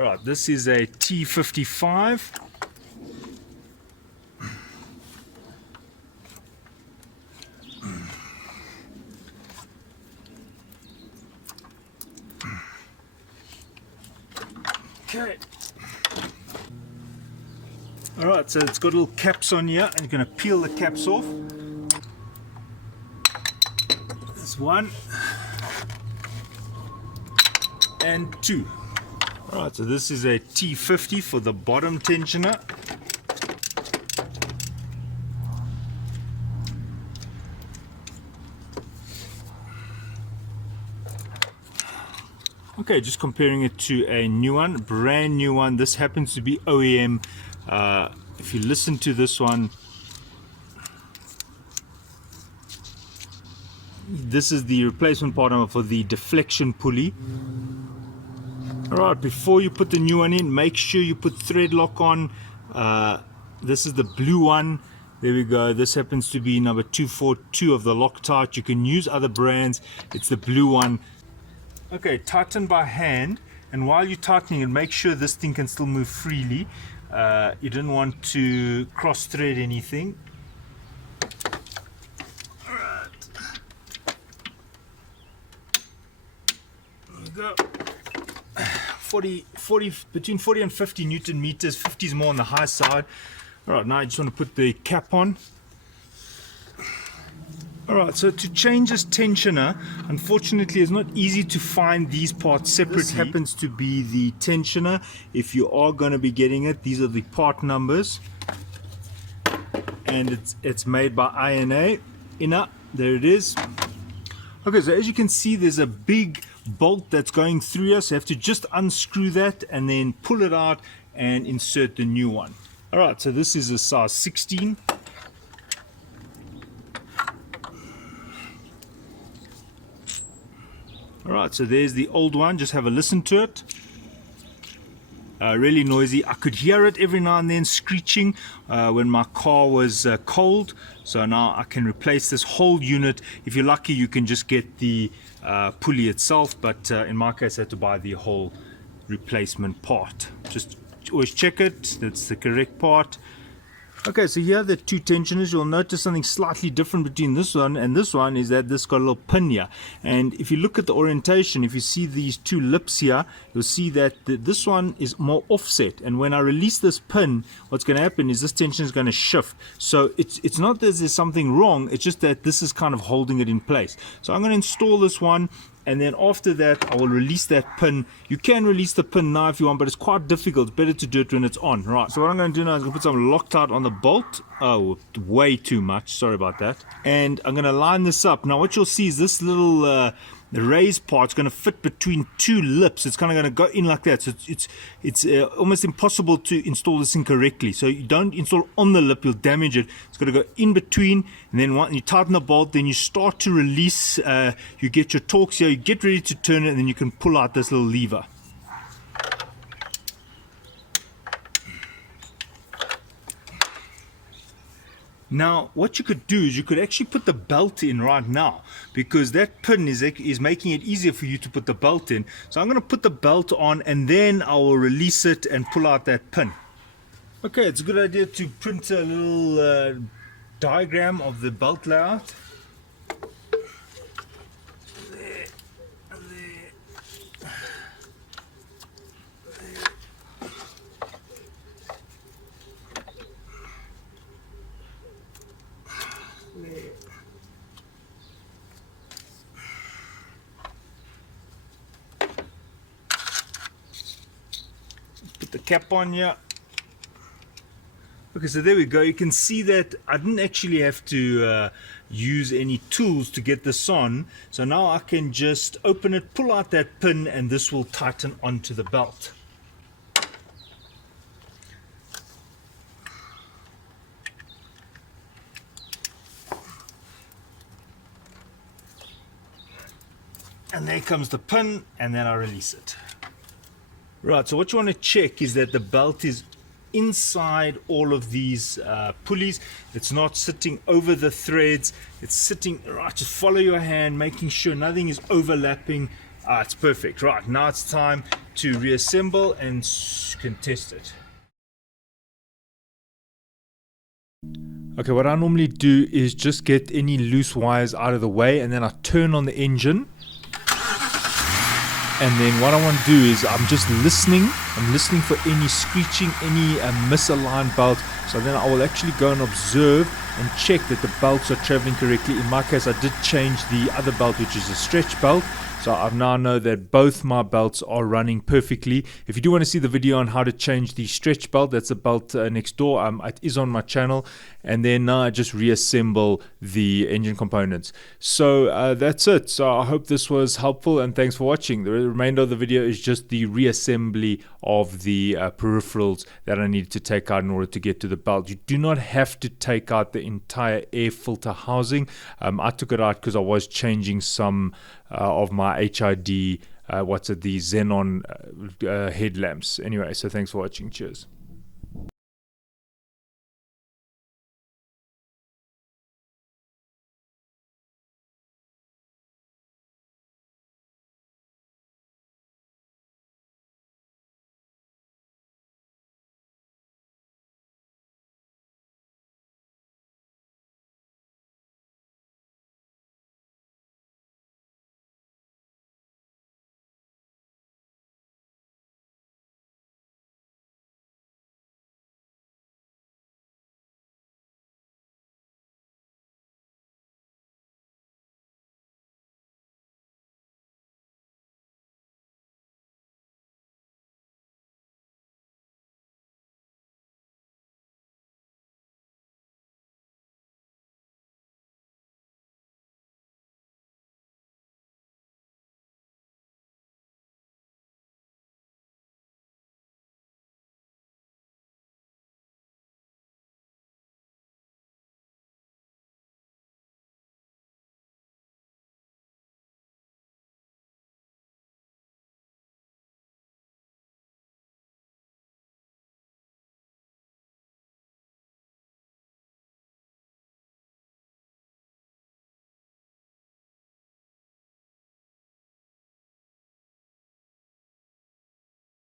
Alright, this is a T55. Okay. Alright, so it's got little caps on here, and you're going to peel the caps off. There's one and two. Alright, so this is a T50 for the bottom tensioner. Okay, just comparing it to a new one, brand new one. This happens to be OEM. If you listen to this one, this is the replacement part number for the deflection pulley. Alright, before you put the new one in, make sure you put thread lock on. This is the blue one. There we go. This happens to be number 242 of the Loctite. You can use other brands. It's the blue one. Okay, tighten by hand, and while you're tightening it, make sure this thing can still move freely. You don't want to cross thread anything. Alright. There we go. 40, between 40 and 50 Newton meters. 50 is more on the high side. Alright, now I just want to put the cap on. Alright, so to change this tensioner, unfortunately it's not easy to find these parts separately. This happens to be the tensioner. If you are going to be getting it, these are the part numbers. And it's made by INA. There it is. Okay, so as you can see, there's a big bolt that's going through here, so you have to just unscrew that and then pull it out and insert the new one. Alright, so this is a size 16. Alright, so there's the old one. Just have a listen to it. Really noisy. I could hear it every now and then screeching when my car was cold. So now I can replace this whole unit. If you're lucky, you can just get the pulley itself, but in my case I had to buy the whole replacement part. Just always check it, that's the correct part. Okay, so here are the two tensioners. You'll notice something slightly different between this one and this one, is that this got a little pin here. And if you look at the orientation, if you see these two lips here, you'll see that this one is more offset. And when I release this pin, what's going to happen is this tension is going to shift. So it's not that there's something wrong, it's just that this is kind of holding it in place. So I'm going to install this one, and then after that I will release that pin. You can release the pin now if you want, but it's quite difficult. It's better to do it when it's on. Right, so what I'm going to do now is I'm going to put some Loctite on the bolt. Oh, way too much, sorry about that. And I'm going to line this up. Now what you'll see is this little raised part is going to fit between two lips. It's kind of going to go in like that. So it's almost impossible to install this in correctly. So you don't install on the lip, you'll damage it. It's going to go in between, and then when you tighten the bolt, then you start to release. You get your Torx here, you get ready to turn it, and then you can pull out this little lever. Now what you could do is you could actually put the belt in right now, because that pin is making it easier for you to put the belt in. So I'm going to put the belt on, and then I will release it and pull out that pin. Okay, it's a good idea to print a little diagram of the belt layout. Put the cap on here. Okay, so there we go. You can see that I didn't actually have to use any tools to get this on. So now I can just open it, pull out that pin, and this will tighten onto the belt. And there comes the pin, and then I release it. Right, so what you want to check is that the belt is inside all of these pulleys. It's not sitting over the threads, it's sitting right. Just follow your hand, making sure nothing is overlapping, It's perfect. Right, now it's time to reassemble and can test it. Okay, what I normally do is just get any loose wires out of the way, and then I turn on the engine. And then what I want to do is I'm just listening. I'm listening for any screeching, any misaligned belt. So then I will actually go and observe and check that the belts are traveling correctly. In my case, I did change the other belt, which is a stretch belt. So I now know that both my belts are running perfectly. If you do want to see the video on how to change the stretch belt, that's a belt next door. It is on my channel. And then now I just reassemble the engine components. So that's it. So I hope this was helpful, and thanks for watching. The remainder of the video is just the reassembly of the peripherals that I needed to take out in order to get to the belt. You do not have to take out the entire air filter housing. I took it out because I was changing some of my HID, the Xenon headlamps. Anyway, so thanks for watching. Cheers.